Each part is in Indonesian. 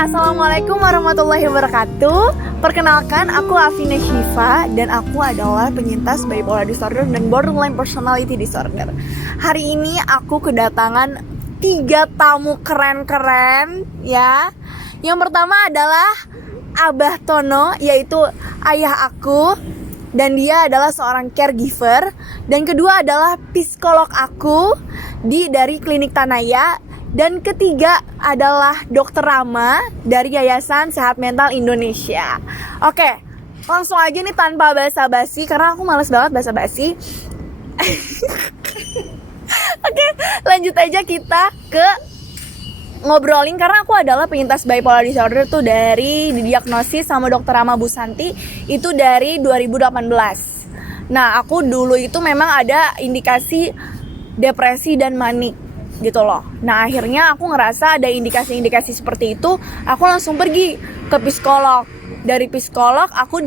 Assalamualaikum warahmatullahi wabarakatuh. Perkenalkan, aku Afina Syifa dan aku adalah penyintas bipolar disorder dan borderline personality disorder. Hari ini aku kedatangan 3 tamu keren-keren ya. Yang pertama adalah Abah Tono, yaitu ayah aku, dan dia adalah seorang caregiver. Dan kedua adalah psikolog aku dari klinik Tanaya. Dan ketiga adalah Dokter Rama dari Yayasan Sehat Mental Indonesia. Oke, langsung aja nih tanpa basa-basi, karena aku males banget basa-basi. Oke, lanjut aja kita ke ngobrolin, karena aku adalah penyintas bipolar disorder tuh dari didiagnosis sama Dokter Rama Busanti itu dari 2018. Nah, aku dulu itu memang ada indikasi depresi dan manik gitu loh. Nah, akhirnya aku ngerasa ada indikasi-indikasi seperti itu, aku langsung pergi ke psikolog. Dari psikolog aku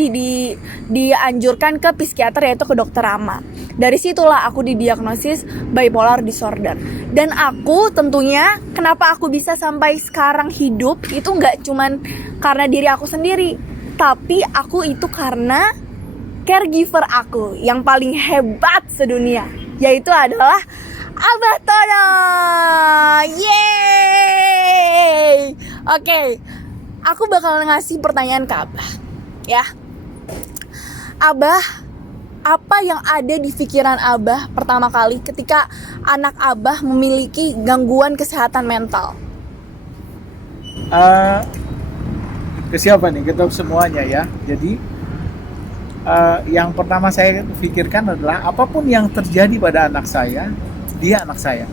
dianjurkan ke psikiater, yaitu ke Dokter Rama. Dari situlah aku didiagnosis bipolar disorder. Dan aku tentunya kenapa aku bisa sampai sekarang hidup itu nggak cuman karena diri aku sendiri, tapi aku itu karena caregiver aku yang paling hebat sedunia, yaitu adalah Abah Tono. Yeay. Oke, aku bakal ngasih pertanyaan ke Abah ya. Abah, apa yang ada di pikiran Abah pertama kali ketika anak Abah memiliki gangguan kesehatan mental? Ke siapa nih? Kita semuanya ya. Jadi yang pertama saya pikirkan adalah apapun yang terjadi pada anak saya, dia anak saya.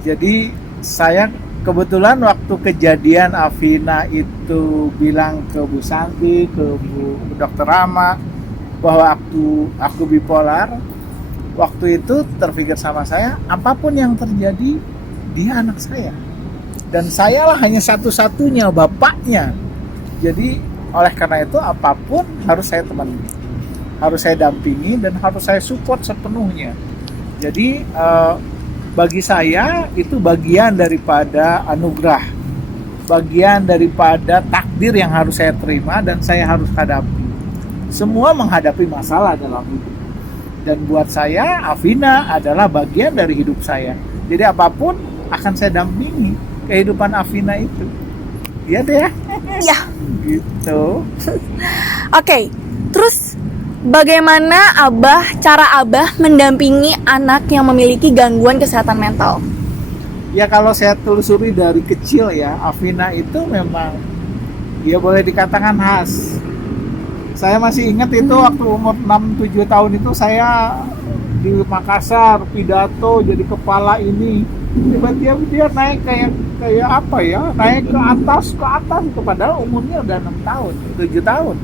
Jadi saya kebetulan waktu kejadian Afina itu bilang ke Bu Santi, ke Bu Dokter Rama bahwa aku bipolar, waktu itu terpikir sama saya, apapun yang terjadi, dia anak saya. Dan saya lah hanya satu-satunya bapaknya. Jadi oleh karena itu apapun harus saya temani, harus saya dampingi, dan harus saya support sepenuhnya. Jadi bagi saya itu bagian daripada anugerah, bagian daripada takdir yang harus saya terima dan saya harus hadapi. Semua menghadapi masalah dalam hidup, dan buat saya Afina adalah bagian dari hidup saya. Jadi apapun akan saya dampingi kehidupan Afina itu. Iya deh ya. Iya. Gitu. Oke, terus bagaimana cara Abah mendampingi anak yang memiliki gangguan kesehatan mental? Ya kalau saya telusuri dari kecil ya, Afina itu memang ya boleh dikatakan khas. Saya masih ingat itu waktu umur 6-7 tahun itu saya di Makassar pidato jadi kepala ini. Tiba-tiba dia naik kayak apa ya, naik ke atas itu, padahal umurnya udah 6 tahun, 7 tahun.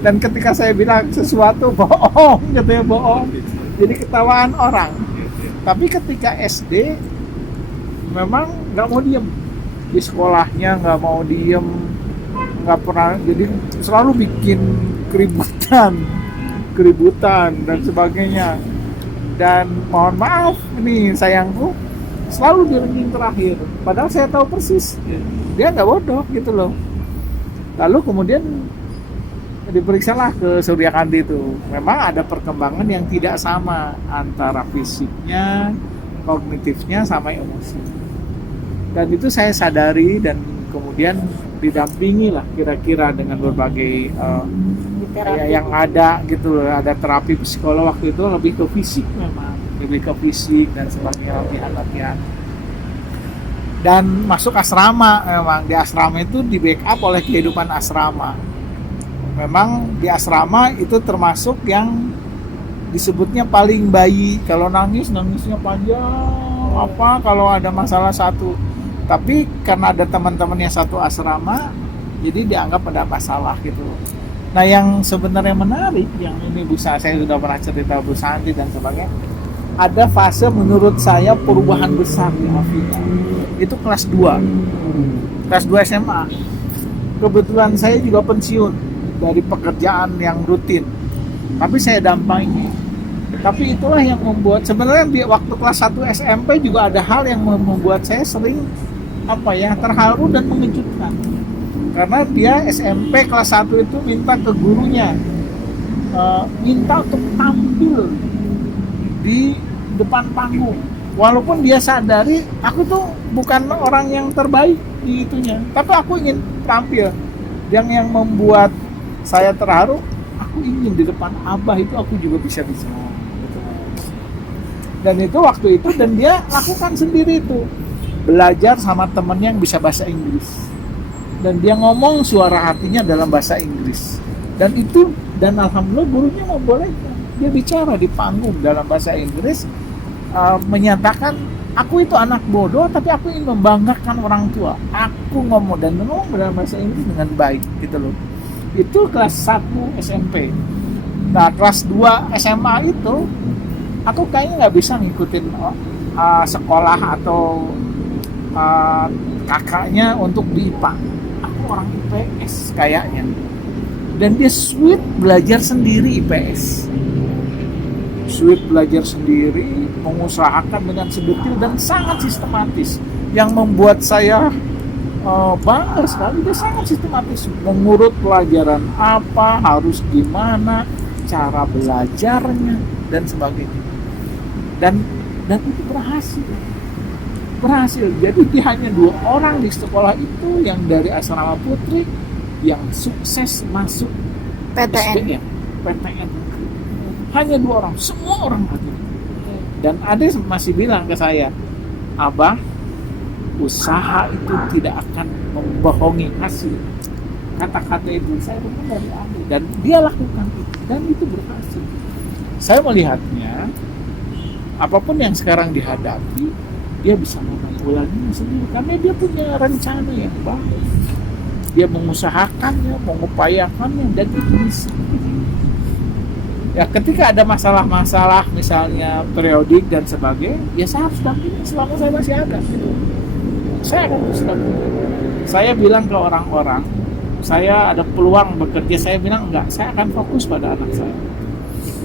Dan ketika saya bilang sesuatu bohong, katanya bohong, jadi ketawaan orang. Tapi ketika SD memang nggak mau diem, di sekolahnya nggak mau diem, nggak pernah, jadi selalu bikin keributan dan sebagainya. Dan mohon maaf nih sayangku, selalu di ranking terakhir, padahal saya tahu persis dia nggak bodoh gitu loh. Lalu kemudian diperiksalah ke Surya Kandi itu, memang ada perkembangan yang tidak sama antara fisiknya, kognitifnya, sama emosi. Dan itu saya sadari, dan kemudian didampingi lah kira-kira dengan berbagai yang ada gitu loh. Ada terapi psikolog waktu itu lebih ke fisik, memang lebih ke fisik dan sebagainya, latihan. Dan masuk asrama, memang di asrama itu di backup oleh kehidupan asrama. Memang di asrama itu termasuk yang disebutnya paling bayi. Kalau nangisnya panjang, apa kalau ada masalah satu. Tapi karena ada teman-teman yang satu asrama, jadi dianggap ada masalah gitu. Nah, yang sebenarnya menarik, yang ini saya sudah pernah cerita Bu Santi dan sebagainya, ada fase menurut saya perubahan besar di Afina. Itu kelas 2 SMA. Kebetulan saya juga pensiun dari pekerjaan yang rutin, tapi saya dampingi. Tapi itulah yang membuat sebenarnya di waktu kelas 1 SMP juga ada hal yang membuat saya sering terharu dan mengejutkan. Karena dia SMP kelas 1 itu minta ke gurunya, minta untuk tampil di depan panggung. Walaupun dia sadari aku tuh bukan orang yang terbaik di itunya, tapi aku ingin tampil. Yang membuat saya terharu, aku ingin di depan Abah itu aku juga bisa. Dan itu waktu itu, dan dia lakukan sendiri itu, belajar sama temennya yang bisa bahasa Inggris, dan dia ngomong suara hatinya dalam bahasa Inggris, dan alhamdulillah gurunya membolehkan dia bicara di panggung dalam bahasa Inggris, menyatakan aku itu anak bodoh tapi aku ingin membanggakan orang tua, aku ngomong dalam bahasa Inggris dengan baik gitu loh. Itu kelas 1 SMP. Nah kelas 2 SMA itu aku kayaknya nggak bisa ngikutin sekolah atau kakaknya untuk di IPA. Aku orang IPS kayaknya, dan dia sweet belajar sendiri IPS, mengusahakan dengan sedetil dan sangat sistematis, yang membuat saya bangga sekali. Dia sangat sistematis mengurut pelajaran apa, harus gimana, cara belajarnya dan sebagainya, dan itu berhasil. Jadi hanya 2 orang di sekolah itu yang dari asrama putri yang sukses masuk PTN. PTN. Hanya 2 orang, semua orang hadir. Dan Ade masih bilang ke saya, Abah, usaha itu tidak akan membohongi hasil. Kata-kata itu saya dengar dari Ade, dan dia lakukan itu, dan itu berhasil. Saya melihatnya, apapun yang sekarang dihadapi, dia bisa menanggulanginya sendiri karena dia punya rencana yang baik. Dia mengusahakannya, mengupayakannya, dan itu bisa. Ya ketika ada masalah-masalah misalnya periodik dan sebagainya, ya saya harus dampingi selama saya masih ada gitu. Saya akan terus dampingi. Saya bilang ke orang-orang, saya ada peluang bekerja, saya bilang enggak, saya akan fokus pada anak saya.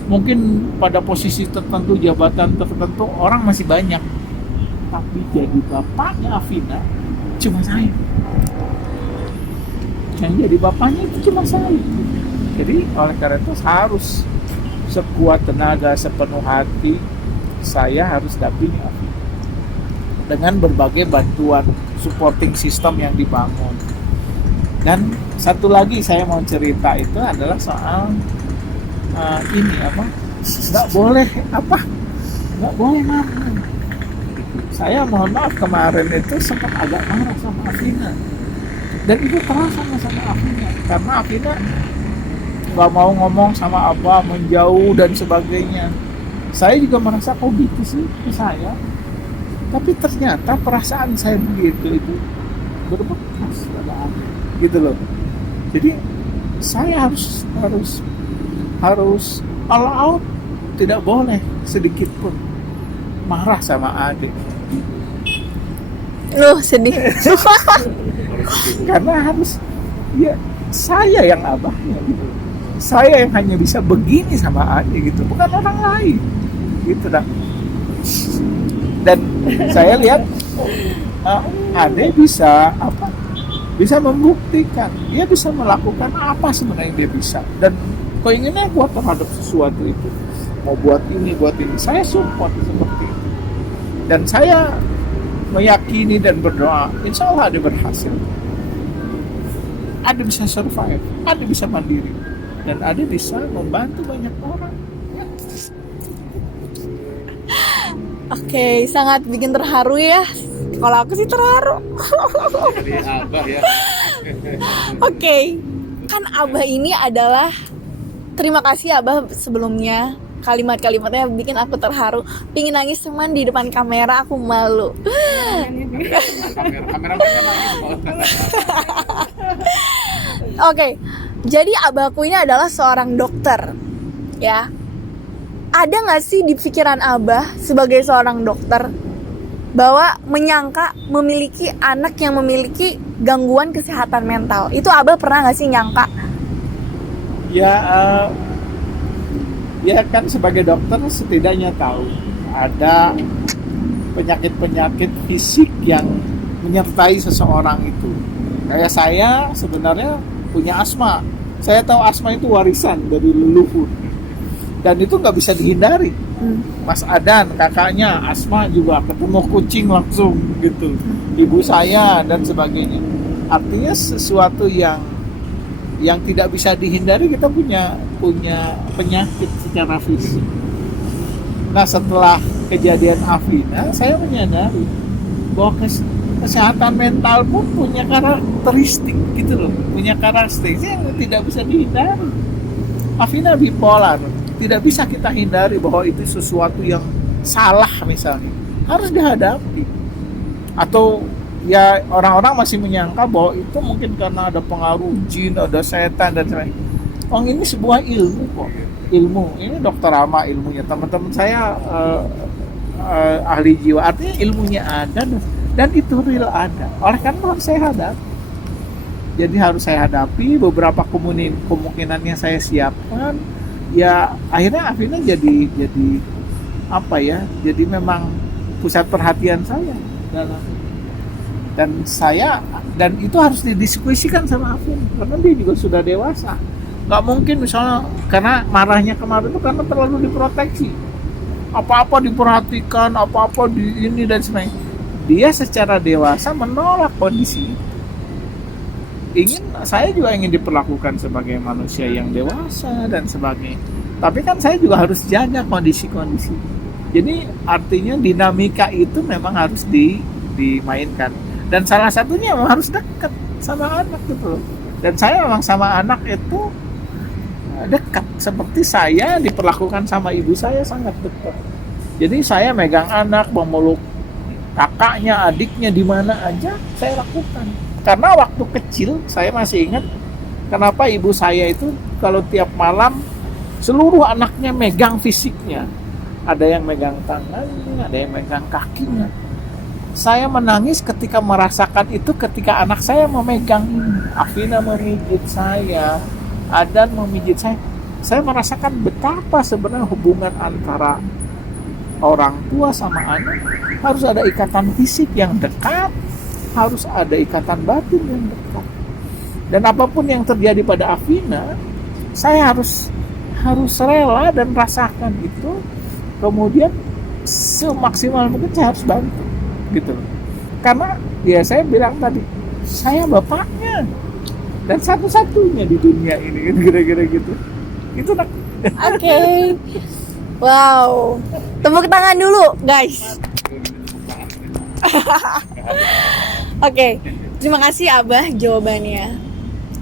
Mungkin pada posisi tertentu, jabatan tertentu orang masih banyak, tapi jadi bapaknya Afina cuma saya. Yang jadi bapaknya itu cuma saya. Jadi oleh karena itu harus sekuat tenaga, sepenuh hati saya harus dampingi Afina dengan berbagai bantuan supporting system yang dibangun. Dan satu lagi saya mau cerita itu adalah soal nggak boleh marah. Saya mohon maaf kemarin itu sempat agak marah sama Afina, dan itu terasa sama Afina karena Afina nggak mau ngomong sama Abah, menjauh dan sebagainya. Saya juga merasa kok gitu sih ke saya, tapi ternyata perasaan saya begitu itu berbekas pada Abah gitu loh. Jadi saya harus all out, tidak boleh sedikit pun marah sama adik. Sedih. Karena harus, ya saya yang abahnya gitu. Saya yang hanya bisa begini sama adik gitu, bukan orang lain gitu dah. Dan saya lihat Ade bisa membuktikan, dia bisa melakukan apa sebenarnya dia bisa, dan keinginannya kuat terhadap sesuatu itu, mau buat ini, saya support seperti itu, dan saya meyakini dan berdoa insya Allah Ade berhasil, Ade bisa survive, Ade bisa mandiri, dan Ade bisa membantu banyak orang. Oke, sangat bikin terharu ya. Kalau aku sih terharu. Jadi Abah ya. Oke, kan Abah ini adalah, terima kasih Abah sebelumnya, kalimat-kalimatnya bikin aku terharu. Pingin nangis cuman di depan kamera aku malu. Kameramannya nangis. Oke, jadi abahku ini adalah seorang dokter, ya. Ada nggak sih di pikiran Abah sebagai seorang dokter bahwa menyangka memiliki anak yang memiliki gangguan kesehatan mental? Itu Abah pernah nggak sih nyangka? Ya kan sebagai dokter setidaknya tahu ada penyakit-penyakit fisik yang menyertai seseorang itu. Kayak saya sebenarnya punya asma. Saya tahu asma itu warisan dari leluhur. Dan itu nggak bisa dihindari. Mas Adan, kakaknya asma juga ketemu kucing langsung gitu. Ibu saya dan sebagainya. Artinya sesuatu yang tidak bisa dihindari, kita punya penyakit secara fisik. Nah, setelah kejadian Afina, saya menyadari bahwa kesehatan mental pun punya karakteristik gitu loh, punya karakteristik yang tidak bisa dihindari. Afina bipolar, tidak bisa kita hindari bahwa itu sesuatu yang salah misalnya, harus dihadapi. Atau ya orang-orang masih menyangka bahwa itu mungkin karena ada pengaruh jin, ada setan dan sebagainya. Oh, ini sebuah ilmu kok, ilmu. Ini dokter Rama ilmunya, teman-teman saya ahli jiwa, artinya ilmunya ada dan itu real ada. Oleh karena harus saya hadapi. Jadi harus saya hadapi beberapa kemungkinan yang saya siapkan. Ya akhirnya Afina jadi apa ya? Jadi memang pusat perhatian saya dan itu harus didiskusikan sama Afina karena dia juga sudah dewasa. Nggak mungkin misalnya karena marahnya kemarin itu karena terlalu diproteksi. Apa-apa diperhatikan, apa-apa di ini dan sebagainya. Dia secara dewasa menolak kondisi. Saya juga ingin diperlakukan sebagai manusia yang dewasa dan sebagainya. Tapi kan saya juga harus jaga kondisi-kondisi. Jadi artinya dinamika itu memang harus dimainkan. Dan salah satunya memang harus dekat sama anak gitu loh. Dan saya memang sama anak itu dekat. Seperti saya diperlakukan sama ibu saya sangat dekat. Jadi saya megang anak, memeluk kakaknya, adiknya di mana aja saya lakukan. Karena waktu kecil saya masih ingat kenapa ibu saya itu kalau tiap malam seluruh anaknya megang fisiknya. Ada yang megang tangannya, ada yang megang kakinya. Saya menangis ketika merasakan itu ketika anak saya memegang ini. Afina memijit saya, Adan memijit saya. Saya merasakan betapa sebenarnya hubungan antara orang tua sama anak harus ada ikatan fisik yang dekat, harus ada ikatan batin yang dekat. Dan apapun yang terjadi pada Afina, saya harus rela dan rasakan itu. Kemudian semaksimal mungkin saya harus bantu gitu loh. Karena ya saya bilang tadi, saya bapaknya dan satu-satunya di dunia ini, kira-kira gitu. Itu nak. Oke. Wow. Tepuk tangan dulu, guys. Oke. Terima kasih Abah jawabannya.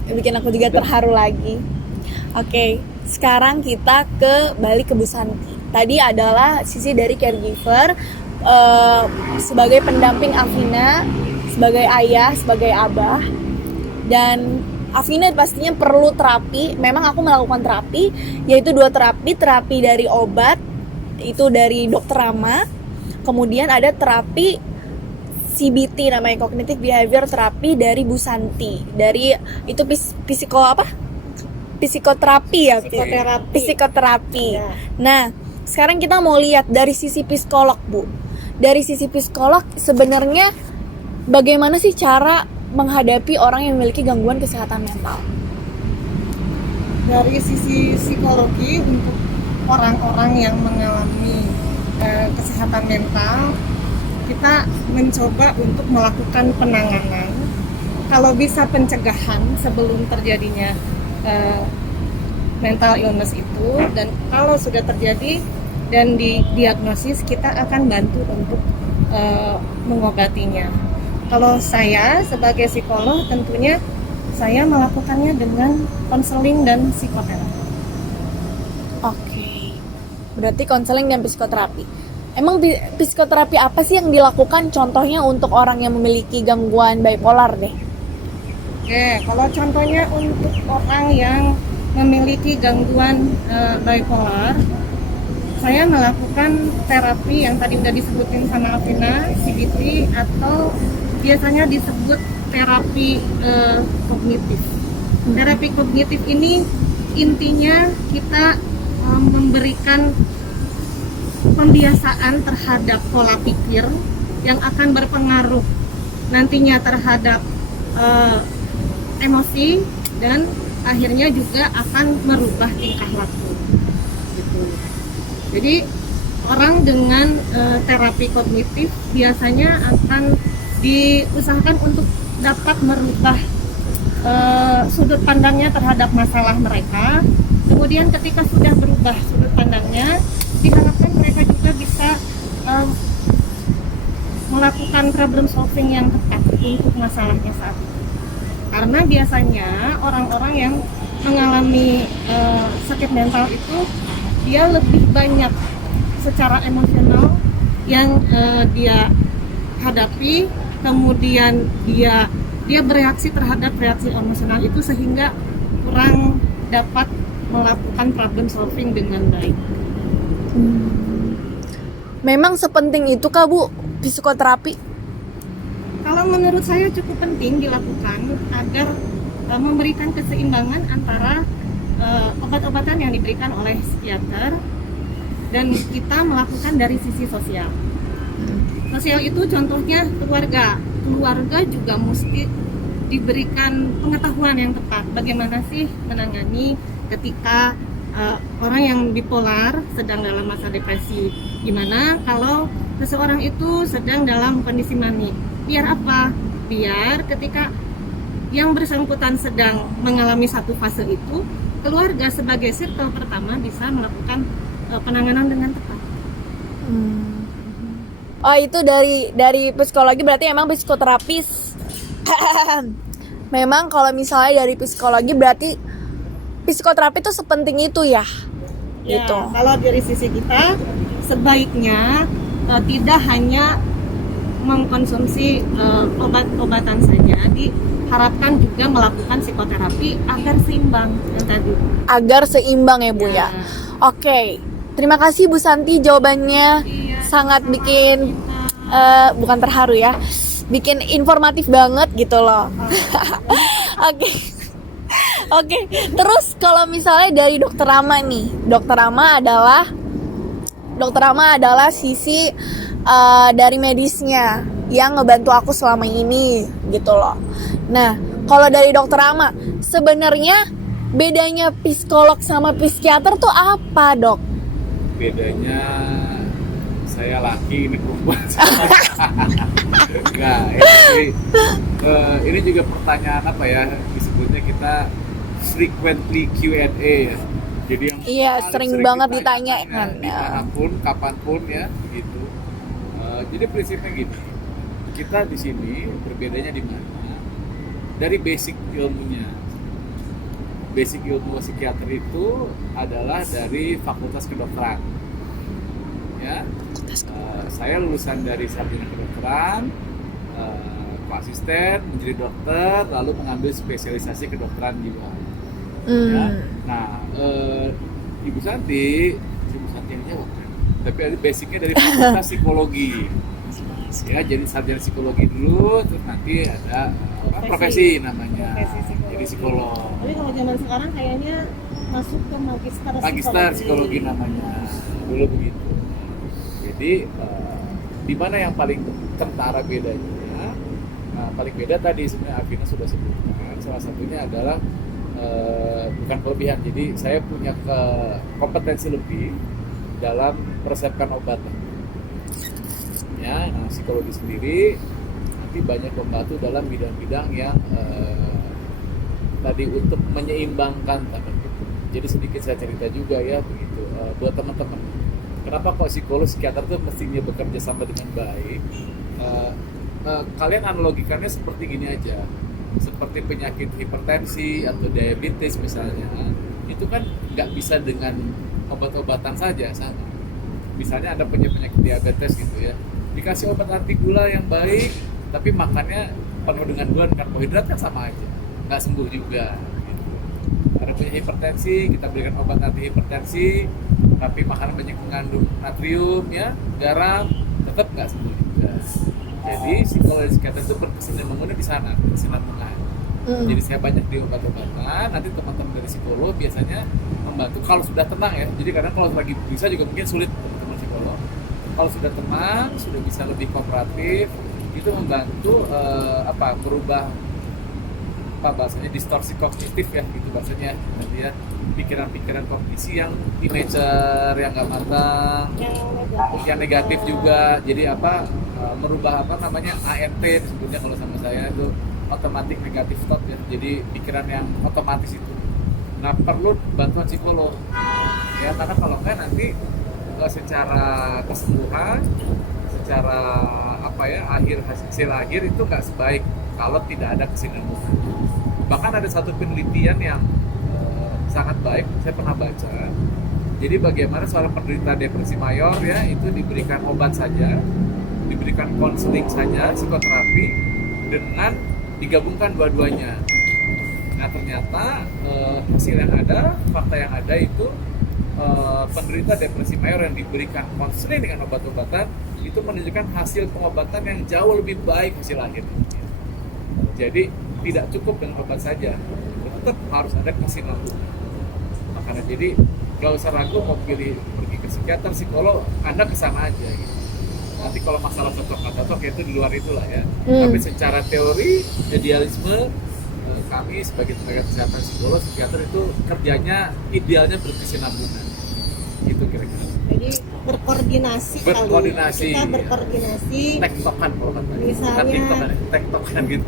Bikin aku juga terharu lagi. Oke, sekarang kita balik ke Bu Santi. Tadi adalah sisi dari caregiver, sebagai pendamping Afina, sebagai ayah, sebagai abah. Dan Afina pastinya perlu terapi. Memang aku melakukan terapi, yaitu 2 terapi dari obat, itu dari Dokter Rama. Kemudian ada terapi CBT, namanya Cognitive Behavior Therapy dari Bu Santi. Dari itu psikoterapi ya, psikoterapi. Ya. Nah, sekarang kita mau lihat dari sisi psikolog, Bu. Dari sisi psikolog sebenarnya bagaimana sih cara menghadapi orang yang memiliki gangguan kesehatan mental? Dari sisi psikologi untuk orang-orang yang mengalami kesehatan mental, kita mencoba untuk melakukan penanganan. Kalau bisa pencegahan sebelum terjadinya mental illness itu, dan kalau sudah terjadi dan didiagnosis, kita akan bantu untuk mengobatinya. Kalau saya sebagai psikolog, tentunya saya melakukannya dengan konseling dan psikoterapi. Oke. Berarti konseling dan psikoterapi. Emang psikoterapi apa sih yang dilakukan contohnya untuk orang yang memiliki gangguan bipolar deh? Oke, kalau contohnya untuk orang yang memiliki gangguan bipolar, saya melakukan terapi yang tadi udah disebutin sama Afina, CBT, atau biasanya disebut terapi kognitif. Terapi kognitif ini intinya kita memberikan pembiasaan terhadap pola pikir yang akan berpengaruh nantinya terhadap emosi dan akhirnya juga akan merubah tingkah laku gitu. Jadi orang dengan terapi kognitif biasanya akan diusahakan untuk dapat merubah sudut pandangnya terhadap masalah mereka. Kemudian ketika sudah berubah sudut pandangnya, diharapkan mereka juga bisa melakukan problem solving yang tepat untuk masalahnya saat itu. Karena biasanya orang-orang yang mengalami sakit mental itu dia lebih banyak secara emosional yang dia hadapi, kemudian dia bereaksi terhadap reaksi emosional itu sehingga kurang dapat melakukan problem solving dengan baik. Memang sepenting itu kah Bu psikoterapi? Kalau menurut saya cukup penting dilakukan agar memberikan keseimbangan antara obat-obatan yang diberikan oleh psikiater dan kita melakukan dari sisi sosial. Sosial itu contohnya keluarga. Keluarga juga mesti diberikan pengetahuan yang tepat bagaimana sih menangani ketika orang yang bipolar sedang dalam masa depresi. Gimana kalau seseorang itu sedang dalam kondisi manik? Biar apa? Biar ketika yang bersangkutan sedang mengalami satu fase itu, keluarga sebagai circle pertama bisa melakukan penanganan dengan tepat. Oh, itu dari psikologi, berarti emang psikoterapis. Memang kalau misalnya dari psikologi berarti psikoterapi itu sepenting itu ya. Ya, Gitu. kalau dari sisi kita sebaiknya tidak hanya mengkonsumsi obat-obatan saja, diharapkan juga melakukan psikoterapi agar seimbang yang tadi. Agar seimbang ya Bu ya. Ya. Oke. Terima kasih Bu Santi, jawabannya Iya, sangat sama-sama bikin kita. bukan terharu ya. Bikin informatif banget gitu loh. Oke. Oke. Terus kalau misalnya dari Dokter Rama nih, Dokter Rama adalah sisi dari medisnya yang ngebantu aku selama ini gitu loh. Nah, kalau dari Dokter Rama, sebenarnya bedanya psikolog sama psikiater tuh apa, Dok? Bedanya saya laki, ini perempuan. Enggak, ini juga pertanyaan apa ya, disebutnya kita frequently Q&A ya. Jadi yang Iya, paling sering banget ditanyakan ditanyakan. ya, dimanapun, kapanpun ya, gitu. Jadi prinsipnya gini, kita di sini berbedanya di mana? Dari basic ilmunya. Basic ilmu psikiater itu adalah dari Fakultas Kedokteran. Ya, saya lulusan dari sarjana kedokteran, asisten menjadi dokter, lalu mengambil spesialisasi kedokteran jiwa. Ya. Nah, Ibu Santi yang jawab kan? Tapi ada basicnya dari Fakultas Psikologi. Ya, jadi sarjana psikologi dulu, terus nanti ada profesi namanya, Profesi psikologi. jadi psikolog. Tapi kalau zaman sekarang kayaknya masuk ke Magister psikologi namanya, dulu begitu. Jadi di mana yang paling kentara bedanya? Nah, paling beda tadi sebenarnya Afina sudah sebutkan. Salah satunya adalah bukan kelebihan. Jadi saya punya kompetensi lebih dalam meresepkan obat. Ya, nah, psikologi sendiri nanti banyak membantu dalam bidang-bidang yang tadi untuk menyeimbangkan tadi. Jadi sedikit saya cerita juga ya begitu buat teman-teman. Kenapa kok psikolog psikiater itu mestinya bekerja sama dengan baik? Kalian analogikannya seperti gini aja, seperti penyakit hipertensi atau diabetes misalnya, itu kan nggak bisa dengan obat-obatan saja sama. Misalnya ada penyakit diabetes gitu ya, dikasih obat anti gula yang baik, tapi makannya penuh dengan gula dan karbohidrat kan sama aja, nggak sembuh juga. Gitu. Ada punya hipertensi, kita berikan obat anti hipertensi, tapi makanan banyak mengandung natrium ya, garam, tetap nggak sembuh juga. Jadi psikologi psikiater itu berkesinambungannya di sana, kesinambungan. Jadi saya banyak di obat-obatan, nanti teman-teman dari psikolog biasanya membantu kalau sudah tenang ya. Jadi kadang kalau lagi bisa juga mungkin sulit teman-teman psikolog. Kalau sudah tenang, sudah bisa lebih kooperatif, itu membantu merubah bahasanya distorsi kognitif ya gitu bahasanya nanti ya, pikiran-pikiran kognisi yang immature, yang nggak matang, yang negatif juga. Jadi merubah ANT disebutnya kalau sama saya itu automatic negative thought ya, jadi pikiran yang otomatis itu. Nah, perlu bantuan psikolog ya, karena kalau enggak nanti secara keseluruhan, secara hasil akhir itu nggak sebaik kalau tidak ada kesinambungan. Bahkan ada satu penelitian yang sangat baik, saya pernah baca. Jadi bagaimana seorang penderita depresi mayor ya itu diberikan obat saja, diberikan konseling saja, psikoterapi, dengan digabungkan dua-duanya. Nah ternyata hasil yang ada, fakta yang ada itu penderita depresi mayor yang diberikan konseling dengan obat-obatan itu menunjukkan hasil pengobatan yang jauh lebih baik hasil akhirnya. Jadi tidak cukup dengan obat saja, tetap harus ada kesinambungan. Makanya jadi nggak usah ragu mau pergi ke psikiater, psikolog, Anda kesana aja gitu. Nanti kalau masalah cocok nggak cocok itu di luar itulah ya. Tapi secara teori, idealisme, kami sebagai tenaga kesehatan psikolog, psikiater itu kerjanya idealnya berkesinambungan. Itu kira-kira. Jadi berkoordinasi. Kita berkoordinasi. Tektokan kalau kata. Misalnya, tektokan gitu.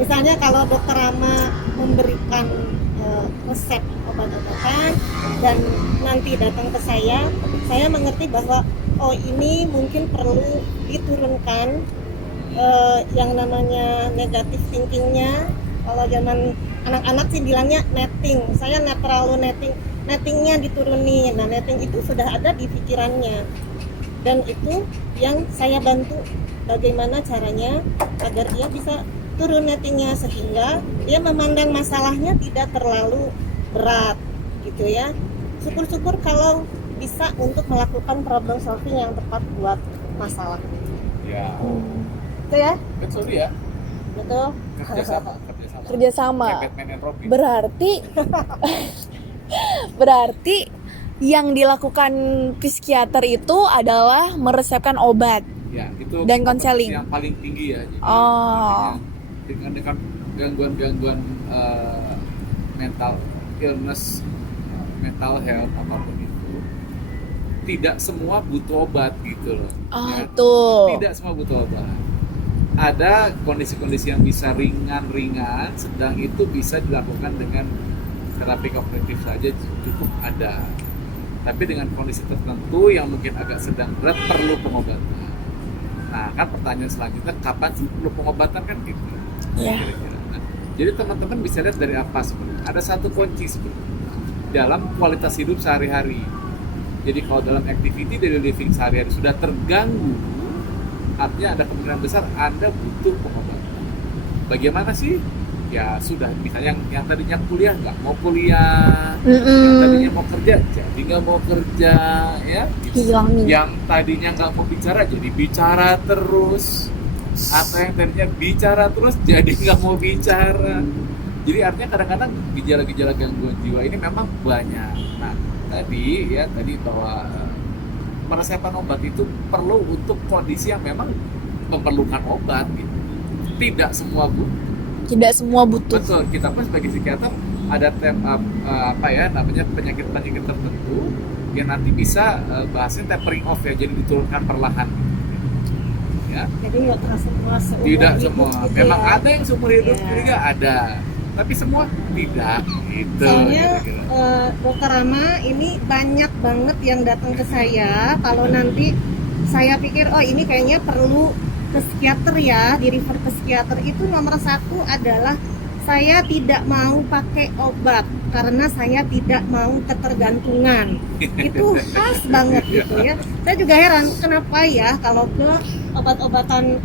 Misalnya kalau Dokter Rama memberikan resep obat-obatan dan nanti datang ke saya mengerti bahwa ini mungkin perlu diturunkan yang namanya negatif thinkingnya. Kalau zaman anak-anak sih bilangnya netting, saya net terlalu nettingnya diturunin. Nah netting itu sudah ada di pikirannya, dan itu yang saya bantu bagaimana caranya agar dia bisa turun nettingnya sehingga dia memandang masalahnya tidak terlalu berat gitu ya. Syukur-syukur kalau bisa untuk melakukan problem solving yang tepat buat masalah. Ya. Itu ya? Betul ya. Betul. Kerjasama. Kayak Batman and Robin. Berarti yang dilakukan psikiater itu adalah meresepkan obat. Ya, itu dan konseling yang paling tinggi ya. Jadi, dengan gangguan-gangguan mental illness, mental health apapun itu, tidak semua butuh obat gitu loh. Tidak semua butuh obat. Ada kondisi-kondisi yang bisa ringan-ringan, sedang itu bisa dilakukan dengan terapi kognitif saja cukup ada. Tapi dengan kondisi tertentu yang mungkin agak sedang berat perlu pengobatan. Nah kan pertanyaan selanjutnya, kapan sih perlu pengobatan kan gitu? Kira-kira. Nah, jadi teman-teman bisa lihat dari apa sebenarnya. Ada satu kunci sebenarnya dalam kualitas hidup sehari-hari. Jadi kalau dalam activity daily living sehari-hari sudah terganggu, artinya ada kemungkinan besar Anda butuh pengobatan. Bagaimana sih? Ya sudah, misalnya yang tadinya kuliah nggak mau kuliah, yang tadinya mau kerja jadi nggak mau kerja, ya. Yang tadinya nggak mau bicara jadi bicara terus, atau yang tadinya bicara terus jadi nggak mau bicara. Jadi artinya kadang-kadang gejala-gejala gangguan jiwa ini memang banyak. Nah tadi bahwa peresepan obat itu perlu untuk kondisi yang memang memerlukan obat gitu. Tidak semua butuh. Betul, kita pun sebagai psikiater ada namanya penyakit-penyakit tertentu yang nanti bisa bahasanya tapering off ya, jadi diturunkan perlahan. Ya. Jadi nggak semua tidak semua. Gitu memang ya. Ada yang seumur hidup juga ada, tapi semua tidak. Gitu. Soalnya Dokter Rama ini banyak banget yang datang ke saya. Kalau nanti saya pikir ini kayaknya perlu ke psikiater ya, di refer ke psikiater, itu nomor satu adalah saya tidak mau pakai obat karena saya tidak mau ketergantungan. Itu khas banget gitu ya. Saya juga heran kenapa ya kalau ke obat-obatan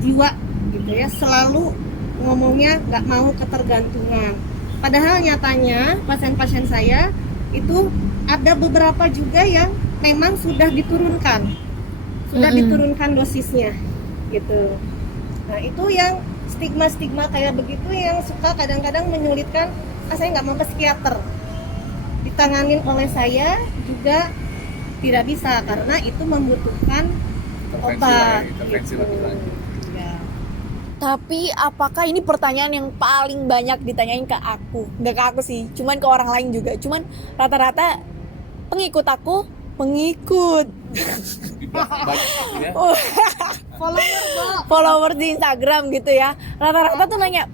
jiwa gitu ya selalu ngomongnya nggak mau ketergantungan. Padahal nyatanya pasien-pasien saya itu ada beberapa juga yang memang sudah diturunkan dosisnya gitu. Nah itu yang stigma kayak begitu yang suka kadang-kadang menyulitkan. Saya nggak mau ke psikiater, ditanganin oleh saya juga tidak bisa karena itu membutuhkan obat gitu. Ya. Tapi apakah ini pertanyaan yang paling banyak ditanyain ke aku? Nggak ke aku sih, cuman ke orang lain juga. Cuman rata-rata pengikut aku, pengikut Di belakang banyak gitu ya. followers di Instagram gitu ya. Rata-rata tuh nanya,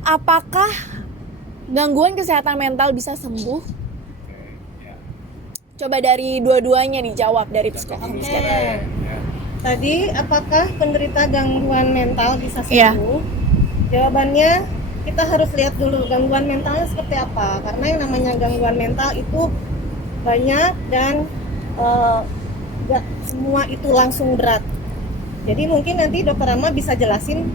apakah gangguan kesehatan mental bisa sembuh? Oke, ya. Coba dari dua-duanya dijawab, dari Oke. psikolog. Ya. Tadi, apakah penderita gangguan mental bisa Iya. sembuh? Jawabannya, kita harus lihat dulu gangguan mentalnya seperti apa. Karena yang namanya gangguan mental itu banyak dan gak semua itu langsung berat. Jadi mungkin nanti Dokter Rama bisa jelasin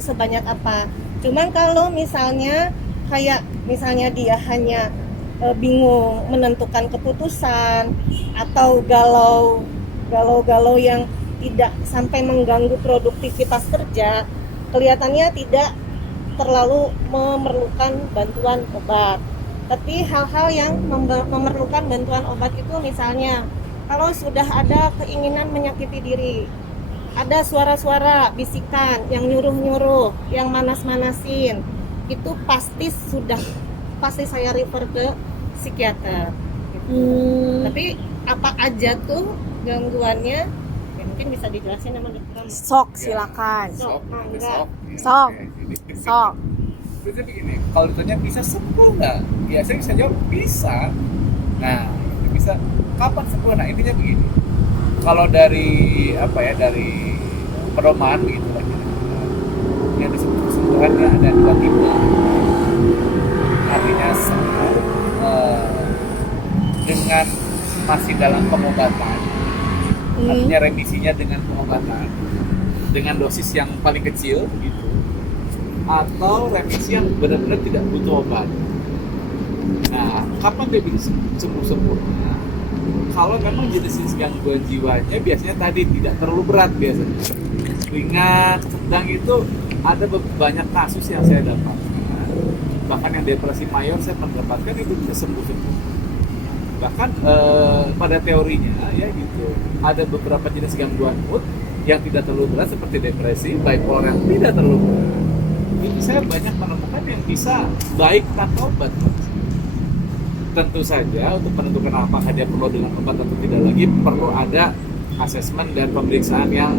sebanyak apa. Cuman kalau misalnya kayak misalnya dia hanya bingung menentukan keputusan atau galau yang tidak sampai mengganggu produktivitas kerja, kelihatannya tidak terlalu memerlukan bantuan obat. Tapi hal-hal yang memerlukan bantuan obat itu misalnya kalau sudah ada keinginan menyakiti diri, ada suara-suara bisikan yang nyuruh-nyuruh, yang manas-manasin, itu pasti saya refer ke psikiater. Tapi apa aja tuh gangguannya? Ya, mungkin bisa dijelasin sama dokter. Sok, silakan. Sok, Enggak. Sok. Oke. Sok. Terus begini, kalau ditanya bisa sembuh nggak? Ya saya bisa jawab bisa. Nah, itu bisa. Kapan sembuh? Nah intinya begini. Kalau dari dari pedoman begitu lah kira-kira. Yang disebut kesembuhannya ada dua tipe. Artinya sembuh dengan masih dalam pengobatan. Artinya remisinya dengan pengobatan dengan dosis yang paling kecil gitu, atau remisi yang benar-benar tidak butuh obat. Nah, kapan dia bisa sembuh sempurna? Kalau memang jenis gangguan jiwanya biasanya tadi tidak terlalu berat, biasanya ringan, sedang. Itu ada banyak kasus yang saya dapatkan, bahkan yang depresi mayor saya mendapatkan itu bisa sembuh sempurna. Bahkan pada teorinya ya gitu, ada beberapa jenis gangguan mood yang tidak terlalu berat seperti depresi, bipolar yang tidak terlalu berat. Itu saya banyak menemukan yang bisa baik tanpa obat. Tentu saja untuk menentukan apakah dia perlu dengan obat atau tidak lagi, perlu ada asesmen dan pemeriksaan yang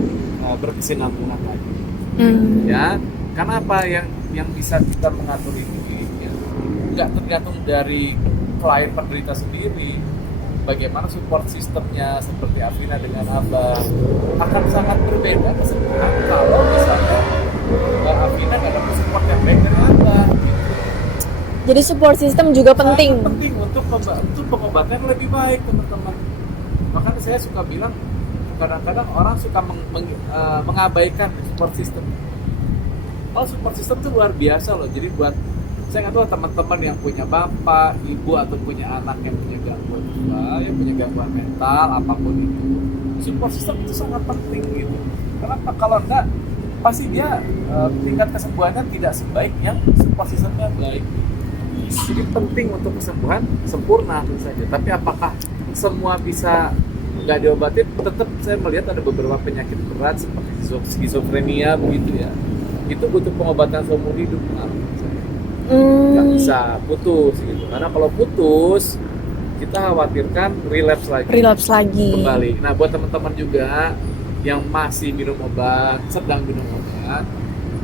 berkesinambungan lagi. Ya, karena apa yang bisa kita mengatur ini ya, nggak tergantung dari klien penderita sendiri. Bagaimana support sistemnya seperti Afina dengan Abang akan sangat berbeda kesembuhan kalau misalnya Mbak Afina nggak dapat support yang baik dari Abang gitu. Jadi support system juga penting. Sangat penting untuk pengobatan lebih baik, teman-teman. Makanya saya suka bilang kadang-kadang orang suka mengabaikan support system. Kalau support system itu luar biasa loh. Jadi buat saya nggak tahu teman-teman yang punya bapak, ibu atau punya anak yang punya gangguan jiwa, yang punya gangguan mental, apapun itu, support system itu sangat penting gitu. Kenapa? Kalau enggak, pasti dia tingkat kesembuhannya tidak sebaik yang support systemnya baik. Jadi penting untuk kesembuhan sempurna tentu saja. Tapi apakah semua bisa nggak diobatin? Tetap saya melihat ada beberapa penyakit berat seperti skizofrenia begitu ya. Itu butuh pengobatan seumur hidup. Nggak bisa putus gitu, karena kalau putus kita khawatirkan relapse lagi kembali. Nah buat teman-teman juga yang masih minum obat, sedang minum obat,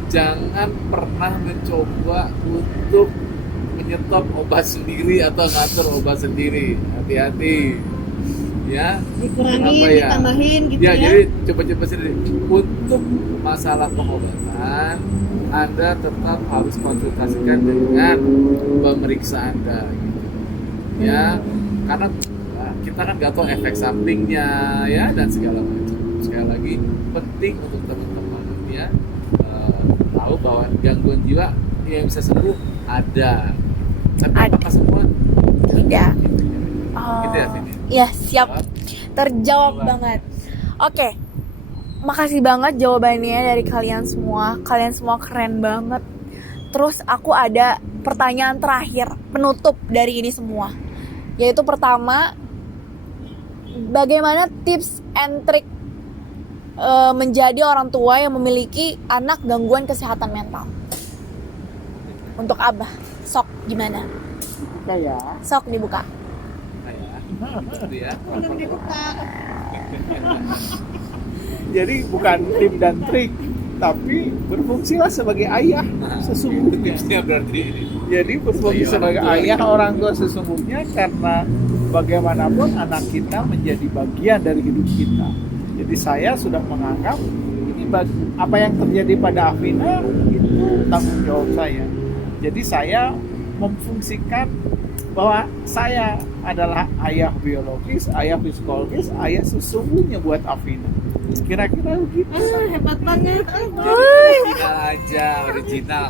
jangan pernah mencoba untuk menyetop obat sendiri atau ngatur obat sendiri. Hati-hati ya, Dikurangin, ditambahin gitu ya. Jadi coba-coba sendiri. Untuk masalah pengobatan, Anda tetap harus konsultasikan dengan pemeriksa Anda gitu. Ya, karena kita kan nggak tahu efek sampingnya ya dan segala macam. Sekali lagi penting untuk teman-teman ya tahu bahwa gangguan jiwa yang bisa sembuh ada. Tapi apakah semua? Tidak. Gitu ya, Vini? Ya, siap. Terjawab banget. Oke. Makasih banget jawabannya dari kalian semua. Kalian semua keren banget. Terus aku ada pertanyaan terakhir, penutup dari ini semua. Yaitu pertama, bagaimana tips and trick menjadi orang tua yang memiliki anak gangguan kesehatan mental? Untuk Abah, sok gimana? Kayak Sok dibuka. Gitu ya. Belum dibuka. jadi bukan tip dan trik, tapi berfungsilah sebagai ayah sesungguhnya. Tipsnya berarti ini. Jadi berfungsi sebagai ayah orang tua sesungguhnya, karena bagaimanapun anak kita menjadi bagian dari hidup kita. Jadi saya sudah menganggap ini apa yang terjadi pada Afina itu tanggung jawab saya. Jadi saya memfungsikan bahwa saya adalah ayah biologis, ayah psikologis, ayah sesungguhnya buat Afina. Kira-kira begitu. Hebat banget. Original aja, original.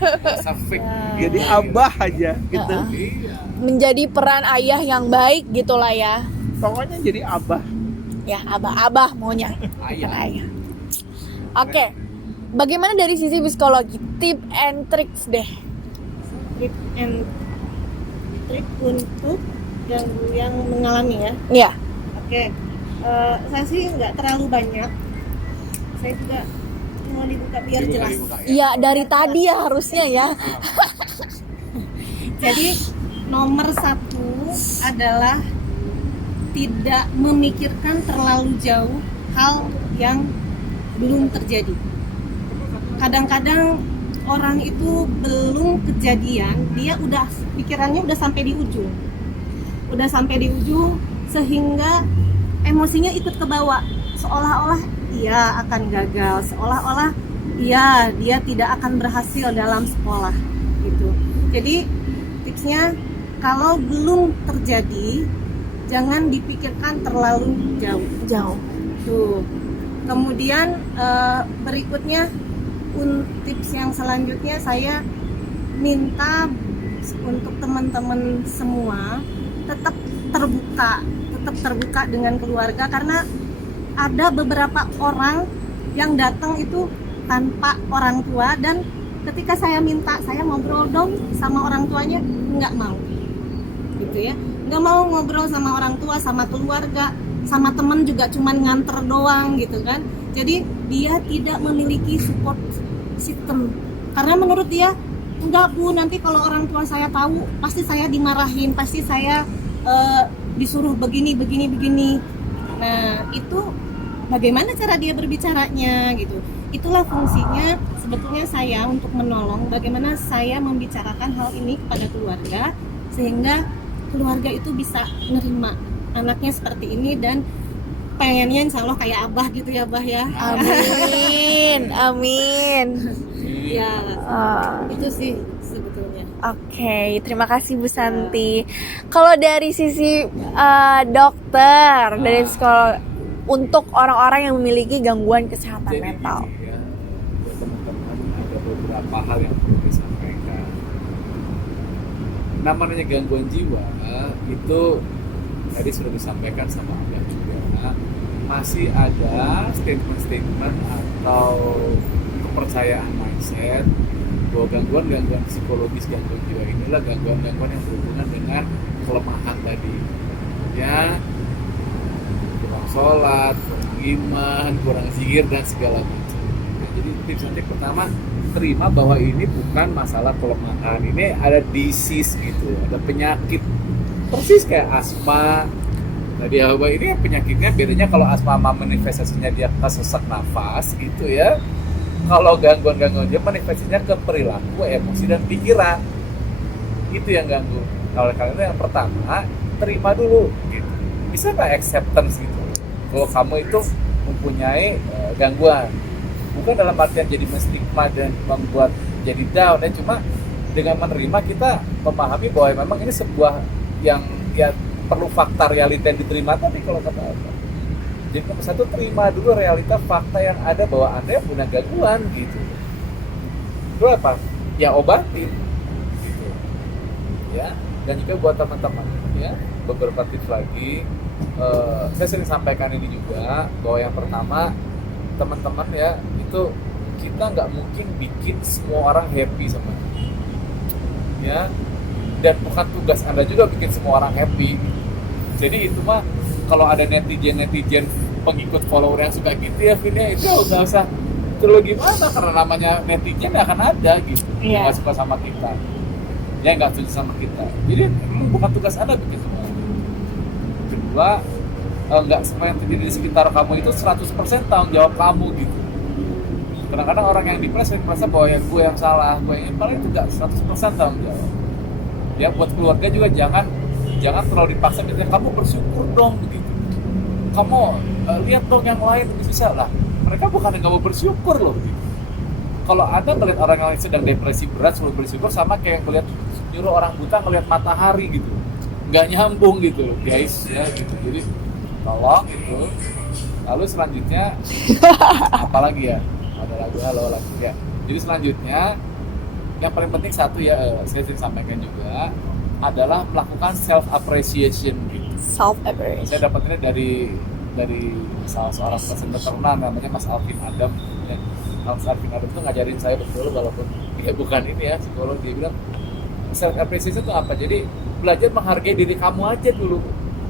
Nggak usah fake. Jadi abah aja gitu. Iya. Menjadi peran ayah yang baik gitulah ya. Pokoknya jadi abah. Ya, abah maunya. Ayah. Bukan ayah. Oke. Bagaimana dari sisi psikologi? Tip and tricks deh. Tip and trik untuk yang mengalami ya. Iya. Oke. Saya sih nggak terlalu banyak. Saya juga mau dibuka biar jelas. Dibuka, ya. Iya, dari tadi ya harusnya ya. Jadi nomor 1 adalah tidak memikirkan terlalu jauh hal yang belum terjadi. Kadang-kadang orang itu belum kejadian, dia udah pikirannya udah sampai di ujung. Udah sampai di ujung sehingga emosinya ikut ke bawah. Seolah-olah ia akan gagal, seolah-olah dia tidak akan berhasil dalam sekolah gitu. Jadi tipsnya kalau belum terjadi jangan dipikirkan terlalu jauh. Tuh. Kemudian berikutnya tips yang selanjutnya saya minta untuk teman-teman semua tetap terbuka dengan keluarga, karena ada beberapa orang yang datang itu tanpa orang tua, dan ketika saya minta saya ngobrol dong sama orang tuanya, nggak mau gitu ya, nggak mau ngobrol sama orang tua, sama keluarga, sama temen juga cuman nganter doang gitu kan. Jadi dia tidak memiliki support system, karena menurut dia enggak Bu, nanti kalau orang tua saya tahu pasti saya dimarahin, pasti saya disuruh begini. Nah itu bagaimana cara dia berbicaranya gitu. Itulah fungsinya sebetulnya saya untuk menolong bagaimana saya membicarakan hal ini kepada keluarga, sehingga keluarga itu bisa menerima anaknya seperti ini, dan pengennya insya Allah kayak Abah gitu ya Abah ya. Amin. Ya itu sih sebetulnya. Oke, terima kasih Bu Santi. Kalau dari sisi dokter, dari psikolog, untuk orang-orang yang memiliki gangguan kesehatan Jadi mental. gini ya, buat teman-teman ada beberapa hal yang perlu disampaikan. Namanya gangguan jiwa itu tadi sudah disampaikan sama Anda juga, masih ada statement-statement atau kepercayaan mindset bahwa gangguan psikologis, gangguan jiwa inilah gangguan yang berhubungan dengan kelemahan tadi, ya, kurang sholat, kurang iman, kurang zikir dan segala macam. Nah, jadi tips nanti pertama, terima bahwa ini bukan masalah kelemahan, ini ada disease gitu, ada penyakit, persis kayak asma. Tadi bahwa ini penyakitnya bedanya, kalau asma manifestasinya dia sesak nafas gitu ya. Kalau gangguan dia manifestasinya ke perilaku, emosi dan pikiran. Itu yang ganggu. Kalau kalian yang pertama, terima dulu gitu. Bisa nggak acceptance gitu kalau kamu itu mempunyai gangguan, bukan dalam artian jadi menstigma dan membuat jadi down ya, cuma dengan menerima kita memahami bahwa memang ini sebuah yang ya perlu fakta realita yang diterima tadi kalau kata apa. Jadi nomor satu, terima dulu realita fakta yang ada bahwa Anda punya gangguan gitu. Itu apa? Ya obatin gitu. Ya, dan juga buat teman-teman ya, beberapa tips lagi. Saya sering sampaikan ini juga, bahwa yang pertama, teman-teman ya, itu kita nggak mungkin bikin semua orang happy sama kita. Ya, dan bukan tugas Anda juga bikin semua orang happy. Jadi itu mah kalau ada netizen pengikut follower yang suka gitu ya Vin ya, itu nggak usah terlalu gimana, karena namanya netizen nggak akan ada gitu. Iya. Nggak suka sama kita ya, nggak setuju sama kita, jadi bukan tugas Anda bikin semua. Kedua, nggak semua yang terjadi di sekitar kamu itu 100% tanggung jawab kamu gitu. Kadang-kadang orang yang depresi merasa bahwa ya gue yang salah, gue yang paling itu nggak 100% tanggung jawab. Ya buat keluarga juga jangan terlalu dipaksa, misalnya kamu bersyukur dong begitu. Kamu lihat dong yang lain bisa lah. Mereka bukan yang nggak mau bersyukur loh begitu. Kalau Anda melihat orang yang sedang depresi berat suruh bersyukur, sama kayak melihat nyuruh orang buta melihat matahari gitu, nggak nyambung gitu guys ya gitu. Jadi tolong itu. Lalu selanjutnya apalagi ya, ada lagu halo lagi ya. Jadi selanjutnya yang paling penting satu ya, saya sering sampaikan juga, adalah melakukan self appreciation gitu. Self appreciation. Saya dapatnya dari salah seorang presenter terkenal namanya Mas Alvin Adam. Ya. Mas Alvin Adam itu ngajarin saya betul, walaupun dia bukan ini ya psikolog, dia bilang self appreciation itu apa? Jadi belajar menghargai diri kamu aja dulu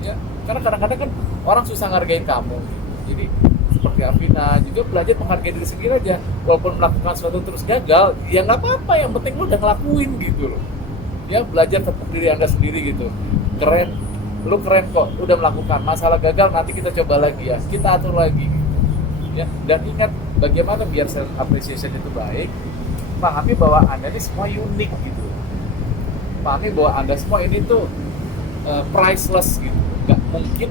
ya, karena kadang-kadang kan orang susah ngargain kamu. Jadi seperti Alvina juga belajar menghargai diri sendiri aja, walaupun melakukan sesuatu terus gagal ya nggak apa-apa, yang penting lu udah ngelakuin gitu loh ya. Belajar tentang diri Anda sendiri gitu, keren, lu keren kok, udah melakukan. Masalah gagal nanti kita coba lagi ya, kita atur lagi gitu ya. Dan ingat bagaimana biar self appreciation itu baik, pahami bahwa Anda ini semua unik gitu, pahami bahwa Anda semua ini tuh priceless gitu. Nggak mungkin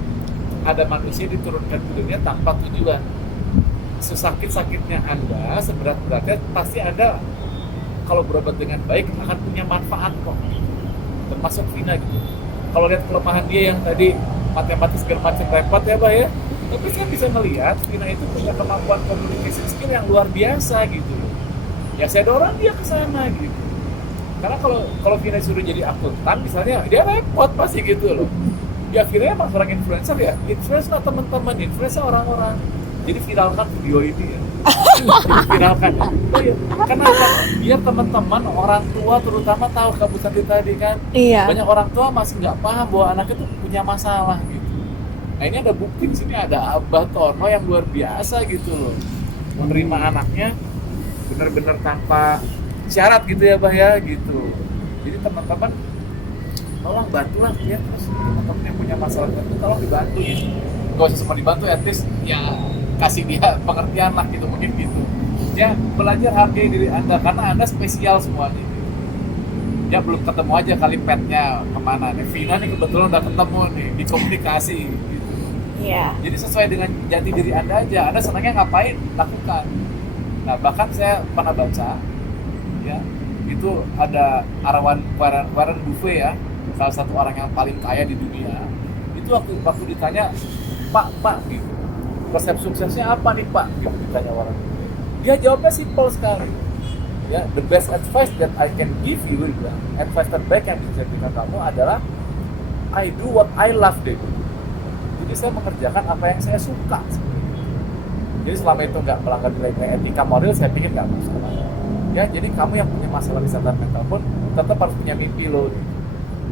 ada manusia diturunkan ke dunia tanpa tujuan. Sesakit-sakitnya Anda, seberat-beratnya, pasti Anda kalau berobat dengan baik akan punya manfaat kok. Termasuk Vina gitu. Kalau lihat kelemahan dia yang tadi matematis segala macam repot ya Pak ya, tapi saya bisa melihat Vina itu punya kemampuan communication skill yang luar biasa gitu. Ya saya dorong dia ke sana gitu. Karena kalau Vina disuruh jadi akuntan misalnya, dia repot pasti gitu loh. Ya akhirnya emang seorang influencer ya, influencer teman-teman, influencer orang-orang. Jadi viralkan video ini ya. Viralkan ya. Oh, iya. Kenapa? Biar teman-teman orang tua terutama tahu kamu tadi kan. Iya. Banyak orang tua masih nggak paham bahwa anaknya tuh punya masalah gitu. Nah ini ada bukti di sini, ada Abah Tono yang luar biasa gitu loh, menerima anaknya benar-benar tanpa syarat gitu ya Bah ya gitu. Jadi teman-teman tolong bantulah ya, terus teman-teman yang punya masalah itu tolong dibantu gitu. Gak usah semua dibantu, at least ya kasih dia pengertian lah gitu, mungkin gitu ya. Belajar hargai diri Anda karena Anda spesial semuanya gitu. Ya belum ketemu aja kali petnya kemana nih. Vina nih kebetulan udah ketemu nih di komunikasi gitu. Iya. Jadi sesuai dengan jati diri Anda aja, Anda senangnya ngapain, lakukan. Nah bahkan saya pernah baca ya, itu ada Warren Buffett ya, salah satu orang yang paling kaya di dunia. Itu waktu ditanya, Pak gitu, resep suksesnya apa nih Pak? Gitu ditanya Warren Buffett. Dia jawabnya simpel sekali. Ya, the best advice that I can give you, advice terbaik yang bisa diberikan kamu adalah I do what I love deh. Jadi saya mengerjakan apa yang saya suka. Jadi selama itu nggak melanggar nilai etika moral, saya pikir nggak masalah. Ya, jadi kamu yang punya masalah kesehatan mental pun tetap harus punya mimpi loh.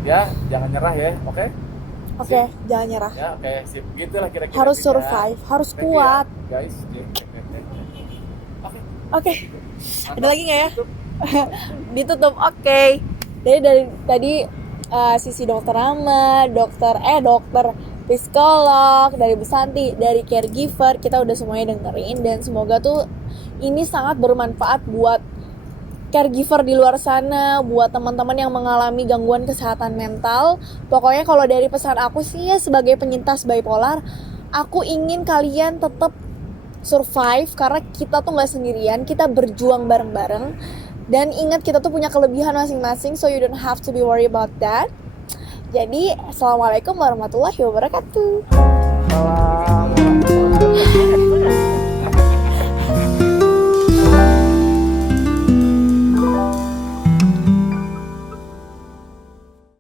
Ya, jangan nyerah ya, oke? Oke, jangan nyerah. Ya, oke, sip. Gitulah kira-kira. Harus survive, harus Thank you kuat. ya, guys. Oke. Oke. Ada lagi nggak ya? Ditutup. Oke. Jadi dari tadi sisi dokter Rama, dokter psikolog, dari Bu Santi, dari caregiver, kita udah semuanya dengerin, dan semoga tuh ini sangat bermanfaat buat caregiver di luar sana, buat teman-teman yang mengalami gangguan kesehatan mental. Pokoknya kalau dari pesan aku sih ya, sebagai penyintas bipolar, aku ingin kalian tetap survive, karena kita tuh nggak sendirian, kita berjuang bareng-bareng. Dan ingat, kita tuh punya kelebihan masing-masing, so you don't have to be worried about that. Jadi, assalamualaikum warahmatullahi wabarakatuh. Salam.